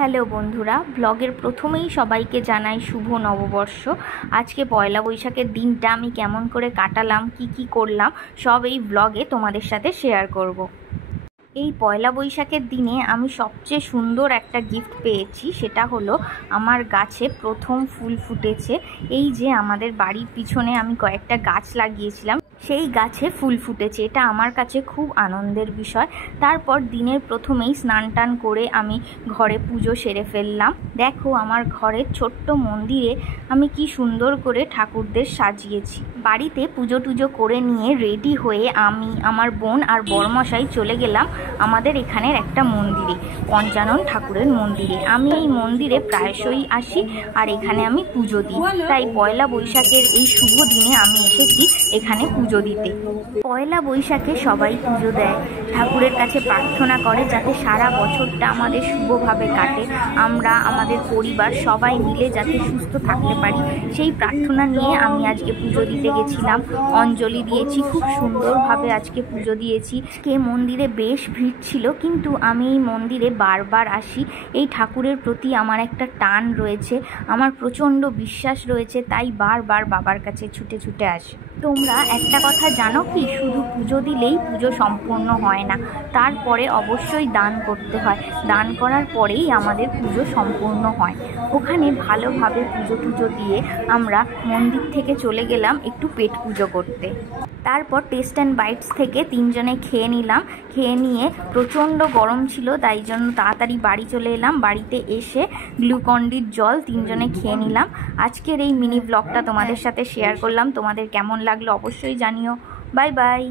Hello বন্ধুরা, ব্লগের প্রথমেই সবাইকে জানাই শুভ নববর্ষ। আজকে পয়লা বৈশাখের দিনটা আমি কেমন করে কাটালাম, কি করলাম, সব এই ব্লগে তোমাদের সাথে শেয়ার করব। এই পয়লা বৈশাখের দিনে আমি সবচেয়ে সুন্দর একটা গিফট পেয়েছি, সেটা হলো আমার গাছে প্রথম ফুল ফুটেছে। এই যে আমাদের বাড়ির পিছনে আমি কয়েকটা গাছ লাগিয়েছিলাম, সেই গাছে ফুল ফুটেছে। এটা আমার কাছে খুব আনন্দের বিষয়। তারপর দিনের প্রথমেই স্নান টান করে আমি ঘরে পুজো সেরে ফেললাম। দেখো আমার ঘরের ছোট্ট মন্দিরে আমি কি সুন্দর করে ঠাকুরদের সাজিয়েছি। বাড়িতে পুজো টুজো করে নিয়ে রেডি হয়ে আমি, আমার বোন আর বড়মশাই চলে গেলাম আমাদের এখানের একটা মন্দিরে, পঞ্চানন ঠাকুরের মন্দিরে। আমি এই মন্দিরে প্রায়শই আসি আর এখানে আমি পুজো দিই। তাই পয়লা বৈশাখের এই শুভ দিনে আমি এসেছি এখানে পুজো দিতে। পয়লা বৈশাখে সবাই পুজো দেয়, ঠাকুরের কাছে প্রার্থনা করে যাতে সারা বছরটা আমাদের শুভভাবে কাটে, আমরা আমাদের পরিবার সবাই মিলে যাতে সুস্থ থাকতে পারি। সেই প্রার্থনা নিয়ে আমি আজকে পুজো দিতে গেছিলাম, অঞ্জলি দিয়েছি, খুব সুন্দরভাবে আজকে পুজো দিয়েছি। কে মন্দিরে বেশ ভিড় ছিল, কিন্তু আমি এই মন্দিরে বারবার আসি। এই ঠাকুরের প্রতি আমার একটা টান রয়েছে, আমার প্রচণ্ড বিশ্বাস রয়েছে, তাই বারবার বাবার কাছে ছুটে ছুটে আসি। তোমরা একটা কথা জানো কি, শুধু পুজো দিলেই পুজো সম্পূর্ণ হয় না, তারপরে অবশ্যই দান করতে হয়। দান করার পরেই আমাদের পুজো সম্পূর্ণ হয়। ওখানে ভালোভাবে পুজো টুজো দিয়ে আমরা মন্দির থেকে চলে গেলাম একটু পেট পুজো করতে। তারপর টেস্ট অ্যান্ড বাইটস থেকে তিনজনে খেয়ে নিলাম। খেয়ে নিয়ে প্রচণ্ড গরম ছিল, তাই জন্য তাড়াতাড়ি বাড়ি চলে এলাম। বাড়িতে এসে গ্লুকন-ডির জল তিনজনে খেয়ে নিলাম। আজকের এই মিনি ব্লগটা তোমাদের সাথে শেয়ার করলাম। তোমাদের কেমন লাগলো অবশ্যই জানিও। Bye bye.